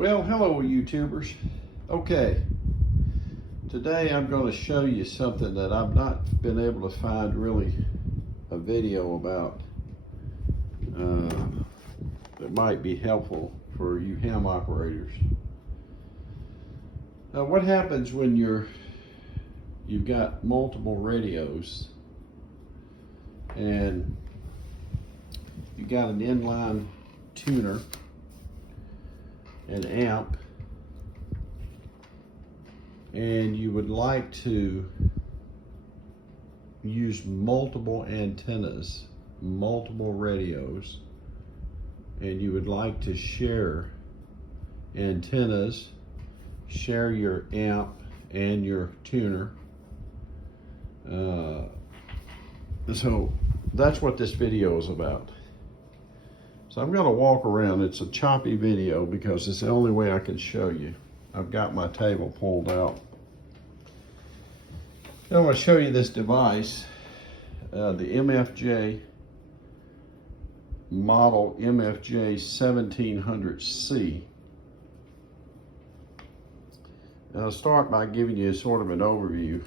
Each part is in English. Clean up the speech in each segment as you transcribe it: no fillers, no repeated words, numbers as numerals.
Well, hello YouTubers. Okay, today I'm going to show you something that I've not been able to find really a video about that might be helpful for you ham operators. Now, what happens when you've got multiple radios and you got an inline tuner, an amp, and you would like to use multiple antennas, multiple radios, and you would like to share antennas, share your amp and your tuner. So that's what this video is about. So I'm going to walk around. It's a choppy video because it's the only way I can show you. I've got my table pulled out. Now I'm going to show you this device, the MFJ model MFJ-1700 C. Now I'll start by giving you sort of an overview.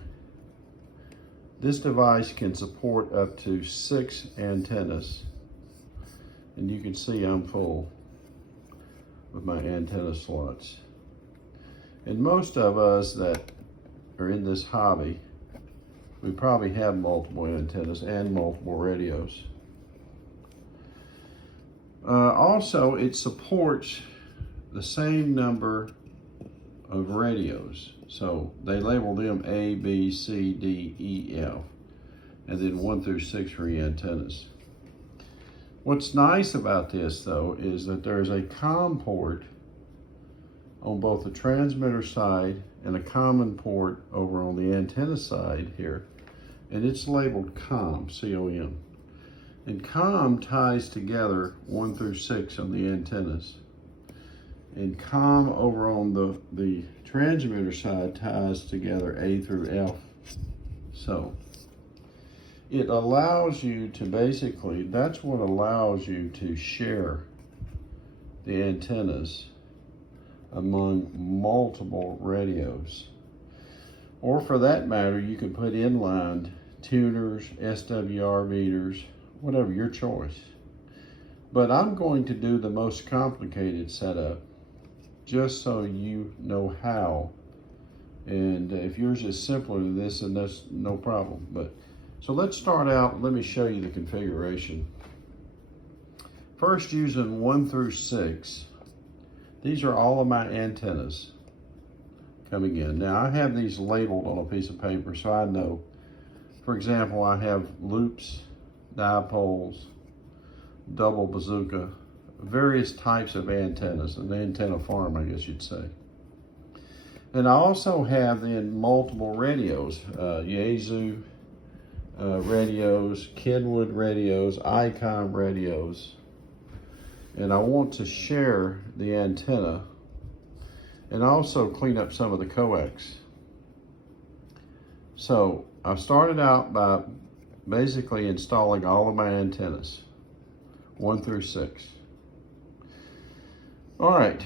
This device can support up to 6 antennas. And you can see I'm full with my antenna slots. And most of us that are in this hobby, we probably have multiple antennas and multiple radios. Also, it supports the same number of radios. So they label them A, B, C, D, E, F, and then 1 through 6 for your antennas. What's nice about this though is that there's a COM port on both the transmitter side and a common port over on the antenna side here, and it's labeled COM, C-O-M. And COM ties together 1 through 6 on the antennas, and COM over on the transmitter side ties together A through F. So it allows you to basically, that's what allows you to share the antennas among multiple radios. Or for that matter, you can put inline tuners, SWR meters, whatever, your choice. But I'm going to do the most complicated setup just so you know how. And if yours is simpler than this, then that's no problem. So let's start out, let me show you the configuration. First, using 1 through 6, these are all of my antennas coming in. Now I have these labeled on a piece of paper so I know. For example, I have loops, dipoles, double bazooka, various types of antennas, an antenna farm, I guess you'd say. And I also have then multiple radios, Yaesu radios, Kenwood radios, ICOM radios, and I want to share the antenna and also clean up some of the coax. So I started out by basically installing all of my antennas, 1 through 6. All right,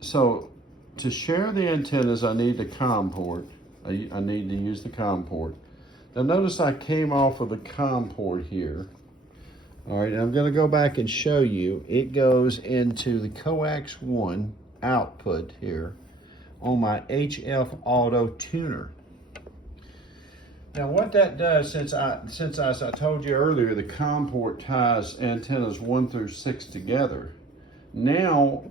so to share the antennas, I need the COM port. I need to use the COM port. Now notice I came off of the COM port here. All right, and I'm gonna go back and show you. It goes into the coax 1 output here on my HF Auto tuner. Now what that does, since as I told you earlier, the COM port ties antennas 1 through 6 together. Now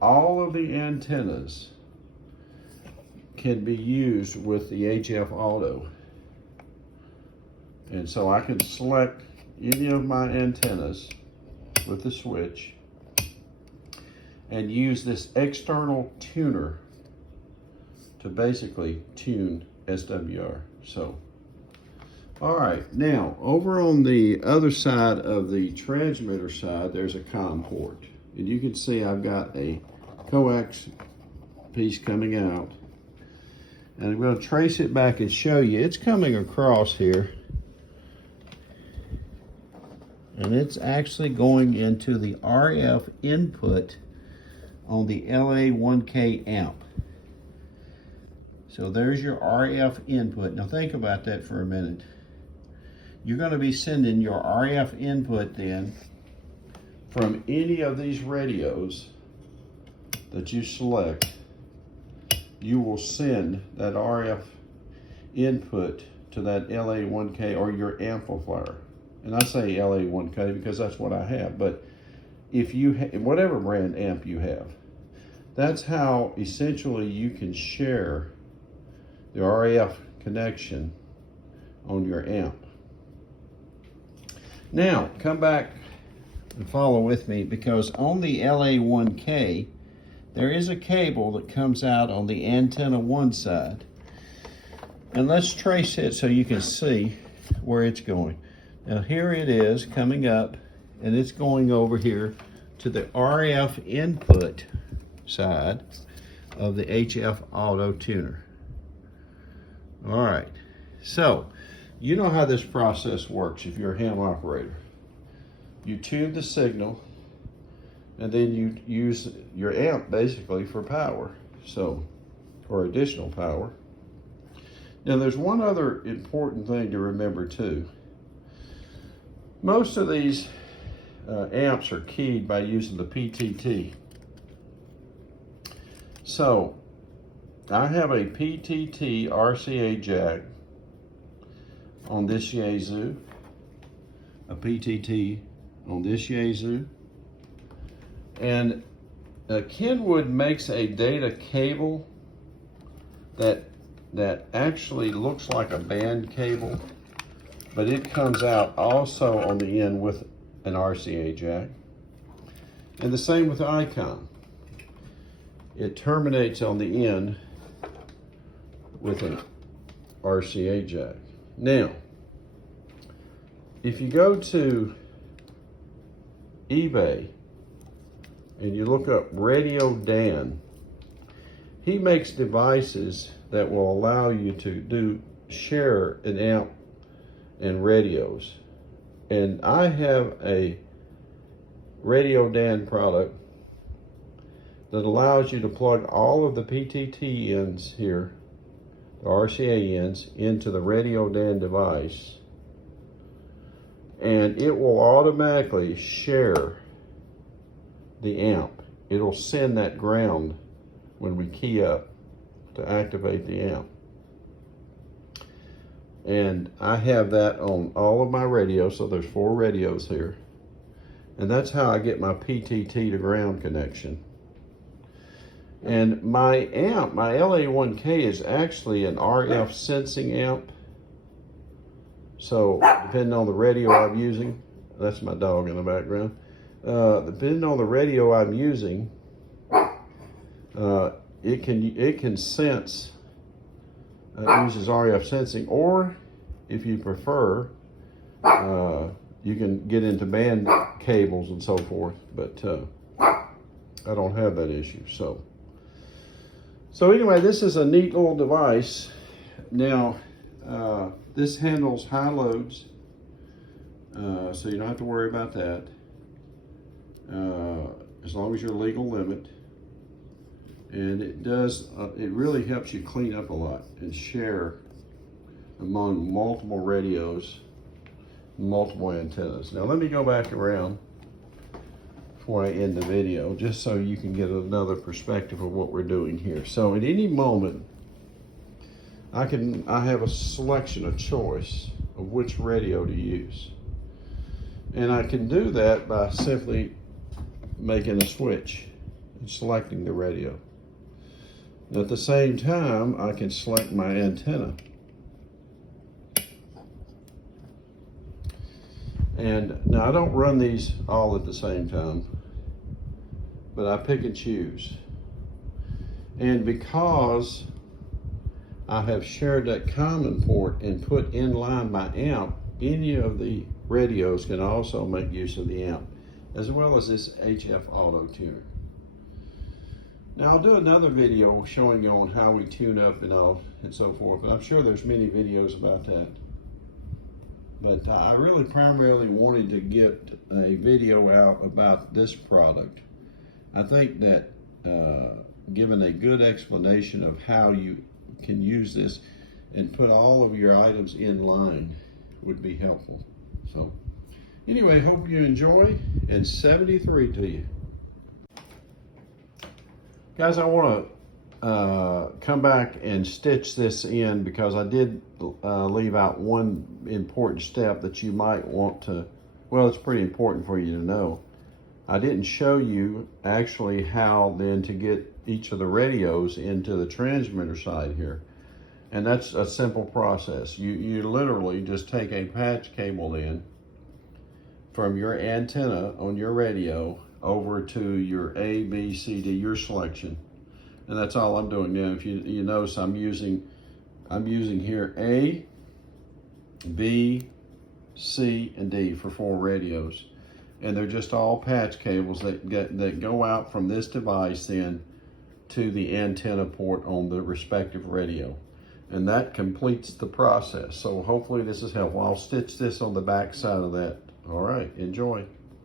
all of the antennas can be used with the HF Auto. And so I can select any of my antennas with the switch and use this external tuner to basically tune SWR. So, all right, now over on the other side of the transmitter side, there's a COM port. And you can see I've got a coax piece coming out. And I'm going to trace it back and show you. It's coming across here. And it's actually going into the RF input on the LA1K amp. So there's your RF input. Now think about that for a minute. You're going to be sending your RF input then from any of these radios that you select. You will send that RF input to that LA1K or your amplifier. And I say LA1K because that's what I have, but if you whatever brand amp you have, that's how essentially you can share the RF connection on your amp. Now, come back and follow with me, because on the LA1K, there is a cable that comes out on the antenna one side. And let's trace it so you can see where it's going. Now here it is coming up, and it's going over here to the RF input side of the HF auto tuner. All right, so you know how this process works if you're a ham operator. You tune the signal, and then you use your amp basically for power, so, or additional power. Now there's one other important thing to remember too. Most of these amps are keyed by using the PTT. So I have a PTT RCA jack on this Yaesu, a PTT on this Yaesu, and Kenwood makes a data cable that actually looks like a band cable, but it comes out also on the end with an RCA jack. And the same with Icon. It terminates on the end with an RCA jack. Now, if you go to eBay and you look up Radio Dan, he makes devices that will allow you to share an amp and radios. And I have a Radio Dan product that allows you to plug all of the PTT ends here, the RCA ends, into the Radio Dan device, and it will automatically share the amp. It'll send that ground when we key up to activate the amp. And I have that on all of my radios, so there's 4 radios here. And that's how I get my PTT to ground connection. And my amp, my LA1K, is actually an RF sensing amp. So depending on the radio I'm using, that's my dog in the background. Depending on the radio I'm using, it can sense. It uses RF sensing, or if you prefer, you can get into band cables and so forth, but I don't have that issue. So anyway, this is a neat little device. Now, this handles high loads, so you don't have to worry about that, as long as you're legal limit. And it does, it really helps you clean up a lot and share among multiple radios, multiple antennas. Now let me go back around before I end the video, just so you can get another perspective of what we're doing here. So at any moment, I have a selection, a choice of which radio to use. And I can do that by simply making a switch and selecting the radio. At the same time, I can select my antenna. And now I don't run these all at the same time, but I pick and choose. And because I have shared that common port and put in line my amp, any of the radios can also make use of the amp, as well as this HF auto tuner. Now I'll do another video showing you on how we tune up and so forth, but I'm sure there's many videos about that. But I really primarily wanted to get a video out about this product. I think that given a good explanation of how you can use this and put all of your items in line would be helpful. So anyway, hope you enjoy, and 73 to you. Guys, I want to come back and stitch this in because I did leave out one important step that you might want to, well, it's pretty important for you to know. I didn't show you actually how then to get each of the radios into the transmitter side here. And that's a simple process. You literally just take a patch cable in from your antenna on your radio over to your A, B, C, D, your selection. And that's all I'm doing now. If you notice, I'm using here A, B, C, and D for 4 radios. And they're just all patch cables that go out from this device then to the antenna port on the respective radio. And that completes the process. So hopefully this is helpful. I'll stitch this on the back side of that. All right, enjoy.